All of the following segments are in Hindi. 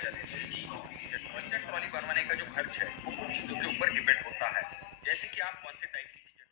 किचन ट्रॉली बनवाने का जो खर्च है वो कुछ चीजों के ऊपर डिपेंड होता है, जैसे कि आप कौन से टाइप की किचन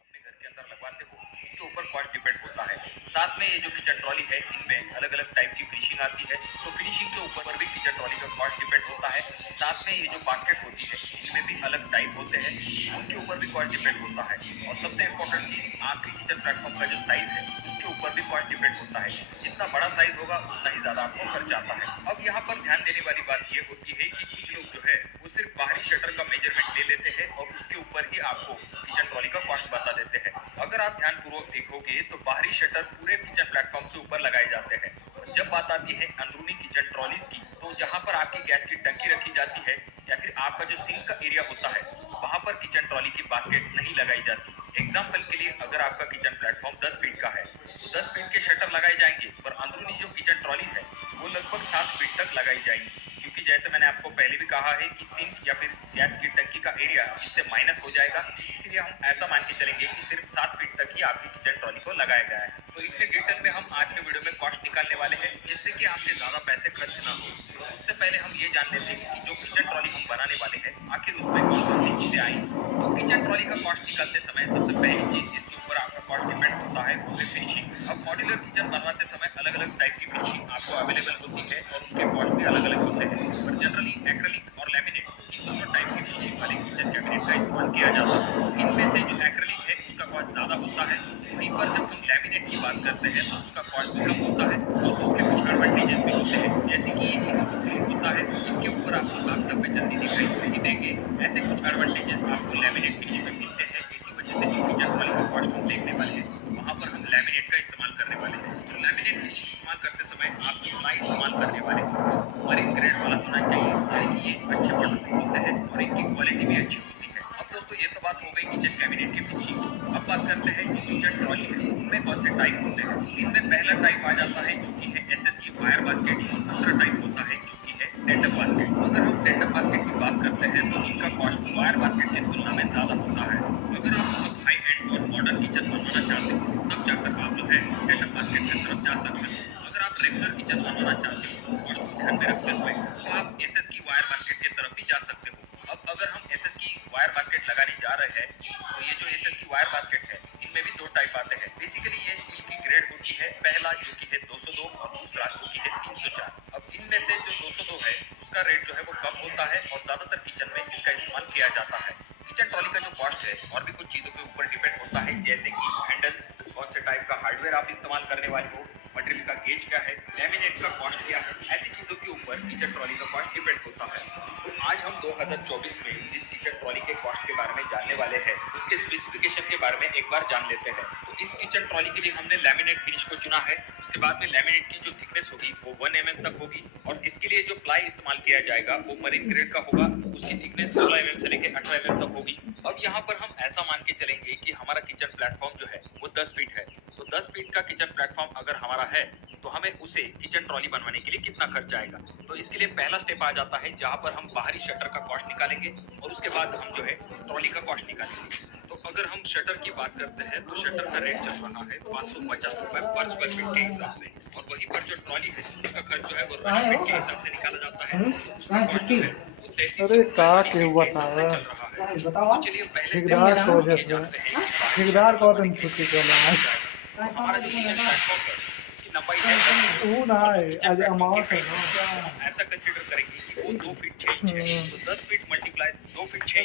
अपने घर के अंदर लगवाते हो उसके ऊपर कॉस्ट डिपेंड होता है। साथ में ये जो किचन ट्रॉली है इनमें अलग अलग टाइप की फिनिशिंग आती है, तो फिनिशिंग के ऊपर भी किचन ट्रॉली का कॉस्ट डिपेंड होता है। साथ में ये जो बास्केट होती है इनमें भी अलग टाइप होते हैं, उनके ऊपर भी कॉस्ट डिपेंड होता है। और सबसे इम्पोर्टेंट चीज आपके किचन प्लेटफॉर्म का जो साइज है उसके ऊपर भी कॉस्ट डिपेंड होता है। जितना बड़ा साइज होगा उतना ही ज्यादा आपको खर्च आता है। अब यहाँ पर ध्यान देने वाली बात ये होती है कि कुछ लोग जो है वो सिर्फ बाहरी शटर का मेजरमेंट ले लेते हैं और उसके ऊपर ही आपको किचन ट्रॉली का कॉस्ट बता देते हैं। अगर आप ध्यानपूर्वक देखोगे तो बाहरी शटर पूरे किचन प्लेटफॉर्म के ऊपर लगाए जाते हैं। जब बात आती है अंदरूनी किचन ट्रॉलीज की, तो जहाँ पर आपकी गैस की टंकी रखी जाती है या फिर आपका जो सिंक का एरिया होता है वहां पर किचन ट्रॉली की बास्केट नहीं लगाई जाती। एग्जाम्पल के लिए अगर आपका किचन प्लेटफॉर्म 10 फीट का है तो 10 फीट के शटर लगाए जाएंगे, पर अंदरूनी जो किचन ट्रॉली है वो लगभग 7 फीट तक लगाई जाएंगी। क्योंकि जैसे मैंने आपको पहले भी कहा है कि सिंक या फिर गैस की टंकी का एरिया इससे माइनस हो जाएगा, इसलिए हम ऐसा मान के चलेंगे कि सिर्फ 7 फीट तक ही आपकी किचन ट्रॉली को लगाया गया है। तो इतने डिटेल में हम आज के वीडियो में कॉस्ट निकालने वाले हैं, जिससे कि आपके ज्यादा पैसे खर्च ना हो। तो उससे पहले हम ये जान लेते हैं कि जो किचन ट्रॉली हम बनाने वाले हैं आखिर उसमें कौन कौन सी चीजें आई। तो किचन ट्रॉली का कॉस्ट निकालते समय सबसे पहली चीज जिसके ऊपर आपका कॉस्ट डिपेंड होता है वो है फिनिशिंग। अब मॉड्यूलर किचन बनवाते समय अलग अलग टाइप की फिनिशिंग आपको अवेलेबल होती है और उनके कॉस्ट भी अलग अलग होते हैं, पर जनरली एक्रेलिक और लैमिनेट इन दोनों टाइप की फिनिशिंग वाले किचन कैबिनेट का इस्तेमाल किया जाता है। इनमें से जो एक्रेलिक है उसका कॉस्ट ज्यादा होता है, वहीं पर जब हम लैमिनेट की बात करते हैं तो उसका कॉस्ट भी कम होता है और उसके कुछ एडवांटेजेस भी होते हैं, जैसे कि ये इजी टू क्लीन होता है, इनके ऊपर आपको दाग धब्बे जल्दी दिखाई नहीं देंगे। ऐसे कुछ एडवांटेजेस आपको लैमिनेट फिनिश में मिलते हैं। इसी वजह से जो किचन ट्रॉली का कॉस्ट हम देखने वाले हैं वहां पर हम लैमिनेट का इस्तेमाल करने वाले हैं। और लैमिनेट फिनिश इस्तेमाल करते समय आप जो प्लाई इस्तेमाल करने वाले हो वो मरीन ग्रेड वाला होना चाहिए, यानी कि ये अच्छे वाटरप्रूफ होते हैं और इनकी क्वालिटी भी अच्छी होती है। अब दोस्तों ये तो बात हो गई किचन कैबिनेट की फिनिशिंग की। अब बात करते हैं जो किचन ट्रॉली है उनमें कौन से टाइप होते हैं। इनमें पहला टाइप आ जाता है जो कि है एसएस की वायर बास्केट, और दूसरा टाइप होता है जो कि है टेंडम बास्केट। अगर हम टेंडम बास्केट की बात करते हैं तो इनका कॉस्ट वायर बास्केट की तुलना में ज्यादा होता है। अगर आप बहुत हाई एंड और मॉडर्न किचन बनवाना चाहते हो तब जाकर आप जो है टेंडम बास्केट की तरफ जा सकते हो। अगर आप रेगुलर किचन बनवाना चाहते हो कॉस्ट को ध्यान में रखते हुए तो आप एसएस की वायर बास्केट की तरफ भी जा सकते हो। अब अगर हम एसएस की वायर बास्केट लगाने जा रहे हैं तो ये जो एसएस की वायर बास्केट है इनमें भी दो टाइप आते हैं। बेसिकली ये स्टील की ग्रेड होती है, पहला जो कि है 202 और दूसरा जो कि है 304। अब इनमें से जो 202 है उसका रेट जो है वो कम होता है और ज्यादातर किचन में इसका इस्तेमाल किया जाता है। किचन ट्रॉली का जो कॉस्ट है और भी कुछ चीजों के ऊपर डिपेंड होता है, जैसे कि हैंडल्स, कौन से टाइप का हार्डवेयर आप इस्तेमाल करने वाले हो, मटेरियल का गेज क्या है, लैमिनेट का कॉस्ट क्या है, ऐसी चीजों के ऊपर किचन ट्रॉली का कॉस्ट डिपेंड होता है। तो आज हम 2024 में जिस किचन ट्रॉली के कॉस्ट के बारे में जानने वाले हैं उसके स्पेसिफिकेशन के बारे में एक बार जान लेते हैं। तो इस किचन ट्रॉली के लिए हमने लैमिनेट फिनिश को चुना है। उसके बाद में लैमिनेट की जो थिकनेस होगी वो 1 mm तक होगी और इसके लिए जो प्लाई इस्तेमाल किया जाएगा वो मरीन ग्रेड का होगा, उसकी थिकनेस 16 mm से लेकर 18 mm तक होगी। अब यहाँ पर हम ऐसा मान के चलेंगे कि हमारा किचन प्लेटफॉर्म जो है वो 10 फीट है, तो 10 फीट का किचन प्लेटफॉर्म अगर हमारा है तो हमें उसे किचन ट्रॉली बनवाने के लिए कितना खर्च आएगा। तो इसके लिए पहला स्टेप आ जाता है जहाँ पर हम बाहरी शटर का कॉस्ट निकालेंगे और उसके बाद हम जो है ट्रॉली का कॉस्ट निकालेंगे। तो अगर हम शटर की बात करते हैं तो शटर का रेट चल रहा है 550 रुपए पर स्क्वायर फीट के हिसाब से, और वहीं पर जो ट्रॉली है उसका खर्च जो है वो रनिंग फीट के हिसाब से निकाला जाता है। तो उसका कॉस्ट जो है वो 3300 अरे रुपए का रनिंग के फीट हुआ के था हिसाब से चल रहा है। तो चलिए पहले स्टेप ठेकेदार में की हम वजह ये से जानते हैं कि बाहरी ठेकेदार शटर को लगवाने दिन के लिए छुट्टी कितना करना है। खर्च आएगा। तो हमारा जो किचन प्लेटफॉर्म है उसकी लंबाई है 10 फीट वो ना और जो है किचन आज प्लेटफॉर्म की अमावस है हाइट है ना। हम ऐसा कंसीडर करेंगे कि वो 2 फीट 6 इंच है। तो 10 feet multiply 2 feet 6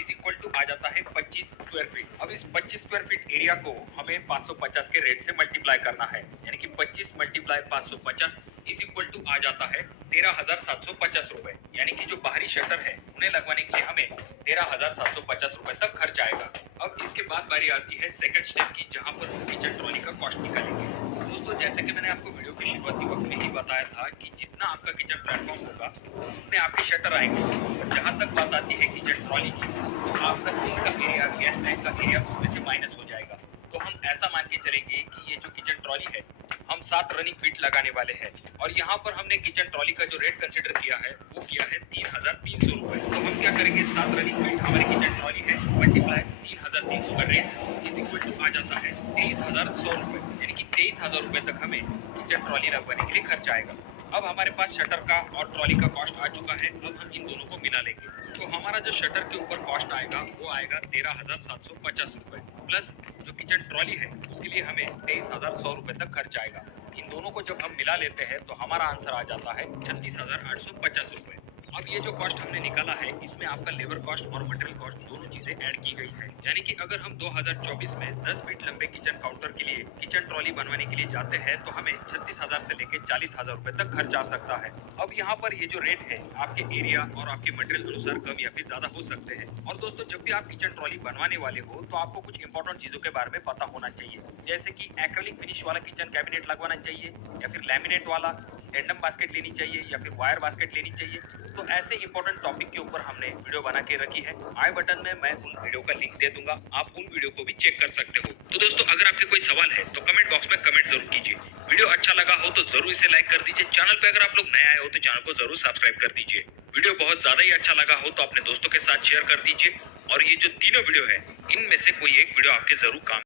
is equal to आ जाता है 25 स्क्वायर फीट। अब इस 25 स्क्वायर फीट एरिया को हमें 550 के रेट से मल्टीप्लाई करना है, यानी कि 25 मल्टीप्लाई 550 इज इक्वल टू आ जाता है 13,750 रुपए। यानी कि जो बाहरी शटर है उन्हें लगवाने के लिए हमें 13,750 रुपए तक खर्च आएगा। अब इसके बाद बारी आती है सेकंड स्टेप की, जहां पर हम किचन ट्रॉली का कॉस्ट निकालेंगे। दोस्तों जैसे कि मैंने आपको वीडियो के शुरुआती वक्त में ही बताया था कि जितना आपका किचन प्लेटफॉर्म होगा उतने आपके शटर आएंगे, और जहां तक बात आती है किचन ट्रॉली की तो आपका सिंक का एरिया, गैस लाइन का एरिया उसमें से माइनस हो जाएगा। तो हम ऐसा मान के चलेंगे कि ये जो किचन ट्रॉली है हम 7 रनिंग फीट लगाने वाले हैं और यहाँ पर हमने किचन ट्रॉली का जो रेट कंसिडर किया है वो किया है 3,300 रुपए। तो हम क्या करेंगे, 7 रनिंग फीट हमारी किचन ट्रॉली है मल्टीप्लाई 3,300 का रेट इज इक्वल टू आ जाता है 23,100 रुपए, यानी कि 23,000 रुपए तक हमें किचन ट्रॉली लगवाने के लिए खर्च आएगा। अब हमारे पास शटर का और ट्रॉली का कॉस्ट आ चुका है। अब हम इन दोनों को मिला लेंगे तो हमारा जो शटर के ऊपर कॉस्ट आएगा वो आएगा 13,750 रुपए, प्लस जो किचन ट्रॉली है उसके लिए हमें 23,100 रुपए तक खर्च आएगा। इन दोनों को जब हम मिला लेते हैं तो हमारा आंसर आ जाता है 36,850 रुपए। अब ये जो कॉस्ट हमने निकाला है इसमें आपका लेबर कॉस्ट और मटेरियल कॉस्ट दोनों चीजें ऐड की गई है, यानी कि अगर हम 2024 में 10 फीट लंबे किचन काउंटर के लिए किचन ट्रॉली बनवाने के लिए जाते हैं तो हमें 36,000 से लेके 40,000 रुपए तक खर्च आ सकता है। अब यहाँ पर ये जो रेट है आपके एरिया और आपके मटेरियल अनुसार कम या फिर ज्यादा हो सकते हैं। और दोस्तों जब भी आप किचन ट्रॉली बनवाने वाले हो तो आपको कुछ इंपॉर्टेंट चीजों के बारे में पता होना चाहिए, जैसे कि एक्रेलिक फिनिश वाला किचन कैबिनेट लगवाना चाहिए या फिर लैमिनेट वाला, टेंडम बास्केट लेनी चाहिए या फिर वायर बास्केट लेनी चाहिए। तो ऐसे इंपॉर्टेंट टॉपिक के ऊपर हमने वीडियो बना के रखी है। आई बटन में मैं उन वीडियो का लिंक दे दूंगा, आप उन वीडियो को भी चेक कर सकते हो। तो दोस्तों अगर आपके कोई सवाल है तो कमेंट बॉक्स में कमेंट जरूर कीजिए। वीडियो अच्छा लगा हो तो जरूर इसे लाइक कर दीजिए। चैनल पे अगर आप लोग नए आए हो तो चैनल को जरूर सब्सक्राइब कर दीजिए। वीडियो बहुत ज्यादा ही अच्छा लगा हो तो अपने दोस्तों के साथ शेयर कर दीजिए। और ये जो तीनों वीडियो है इनमें से कोई एक वीडियो आपके जरूर काम